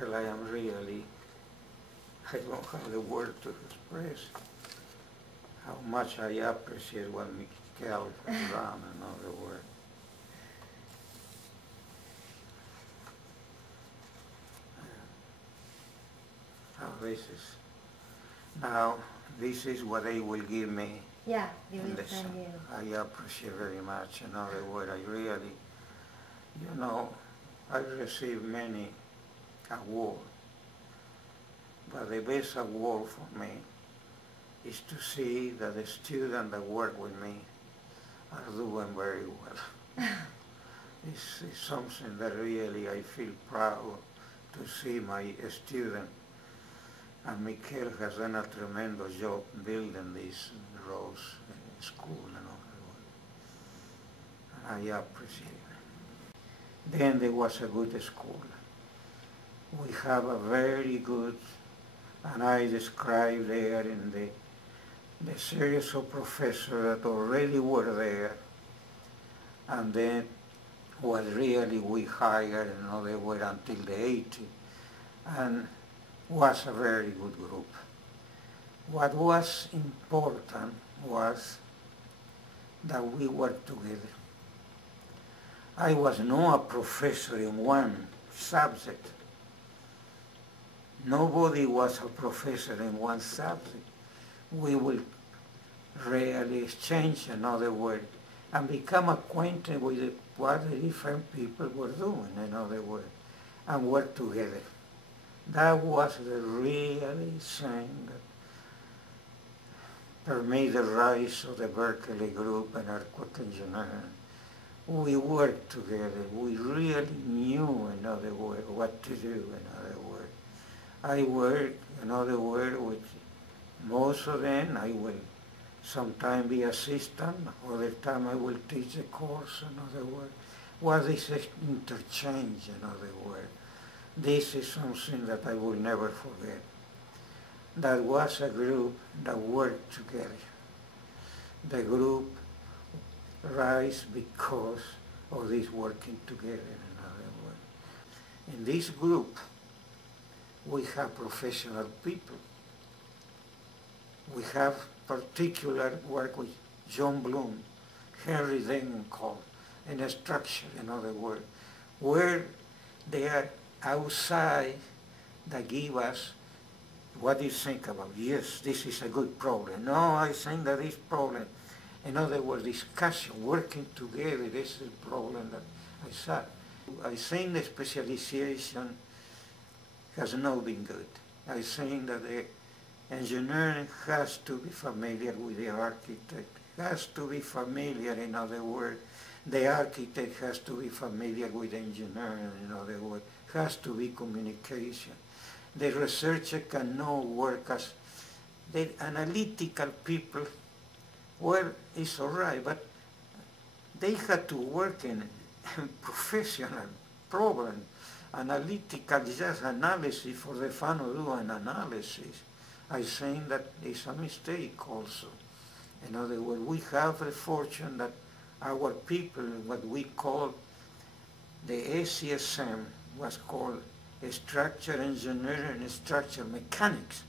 Well, I am really, I don't have the word to express how much I appreciate what Mikel has done, in other words. Now this is what they will give me. Yeah, they will send you. I appreciate very much, in other words, I really, I received many awards, but the best award for me is to see that the students that work with me are doing very well. It's something that really I feel proud to see my student. And Mikel has done a tremendous job building this Rose school and all that. I appreciate it. Then there was a good school. We have a very good, and I described there in the series of professors that already were there, and then what really we hired, they were until the 80s, and was a very good group. What was important was that we worked together. I was not a professor in one subject. Nobody was a professor in one subject. We will really exchange, in other words, and become acquainted with what the different people were doing, in other words, and work together. That was the really thing that permitted the rise of the Berkeley group and earthquake engineering. We worked together. We really knew, in other words, what to do, in other words. I worked, in other words, with most of them. I will sometimes be assistant, other time I will teach a course, in other words. What is interchange, in other words. This is something that I will never forget. That was a group that worked together. The group rise because of this working together, in other words. In this group, we have professional people. We have particular work with John Bloom, Henry Degenkolb, and a structure, in other words, where they are outside that give us what do you think about. Yes, this is a good problem. No, I think that this problem. In other words, discussion, working together, this is a problem that I saw. I think the specialization has not been good. I think that the engineering has to be familiar with the architect, has to be familiar, in other words. The architect has to be familiar with engineering, in other words, has to be communication. The researcher cannot work as the analytical people. Well, it's all right, but they had to work in professional problem. Analytical is just analysis for the fun of doing analysis. I think that is a mistake also. In other words, we have the fortune that our people, what we call the ACSM, was called structure engineering and structure mechanics.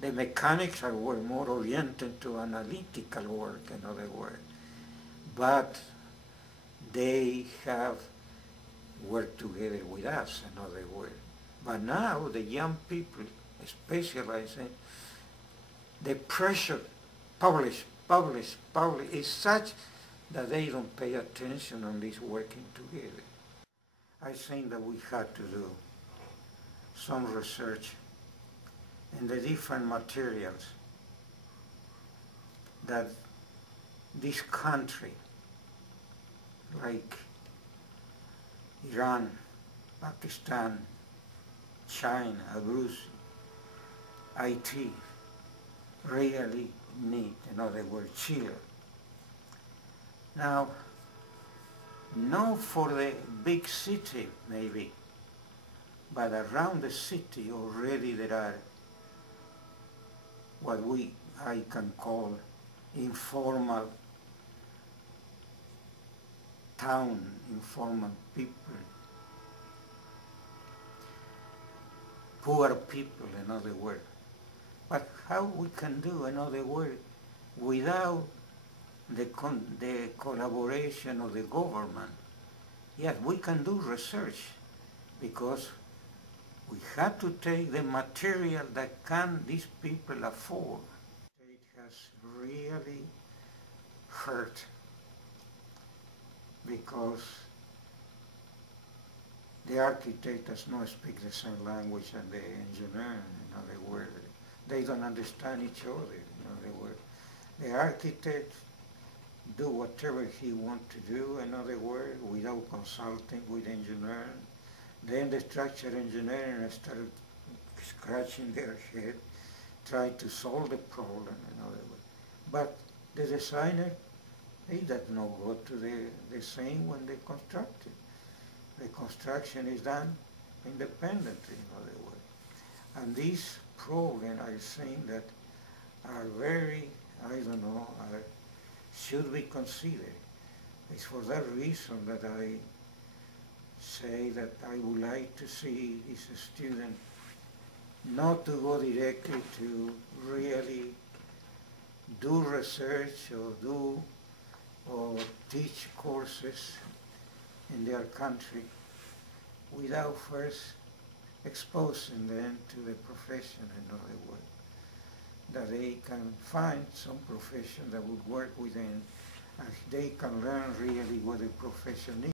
The mechanics were more oriented to analytical work, in other words. But they have worked together with us, in other words. But now the young people specializing, the pressure, publish, is such that they don't pay attention on this working together. I think that we had to do some research in the different materials that this country, like Iran, Pakistan, China, Russia, IT, really need, in other words, Chile. Now, not for the big city, maybe, but around the city already there are what I can call informal town, informal people. poor people, in other words. But how we can do, in other words, without the collaboration of the government? Yes, we can do research because we have to take the material that can these people afford. It has really hurt because the architect does not speak the same language as the engineer. In other words, they don't understand each other. In other words, the architect do whatever he wants to do, in other words, without consulting with engineer. Then the structural engineer start scratching their head, try to solve the problem, in other words. But the designer, he does not go to the same when they construct it. The construction is done independently, in other words. And these problems, I think that are very, I don't know, should be considered. It's for that reason that I say that I would like to see this student not to go directly to really do research or teach courses in their country without first exposing them to the profession, in other words, that they can find some profession that would work with them and they can learn really what the profession is.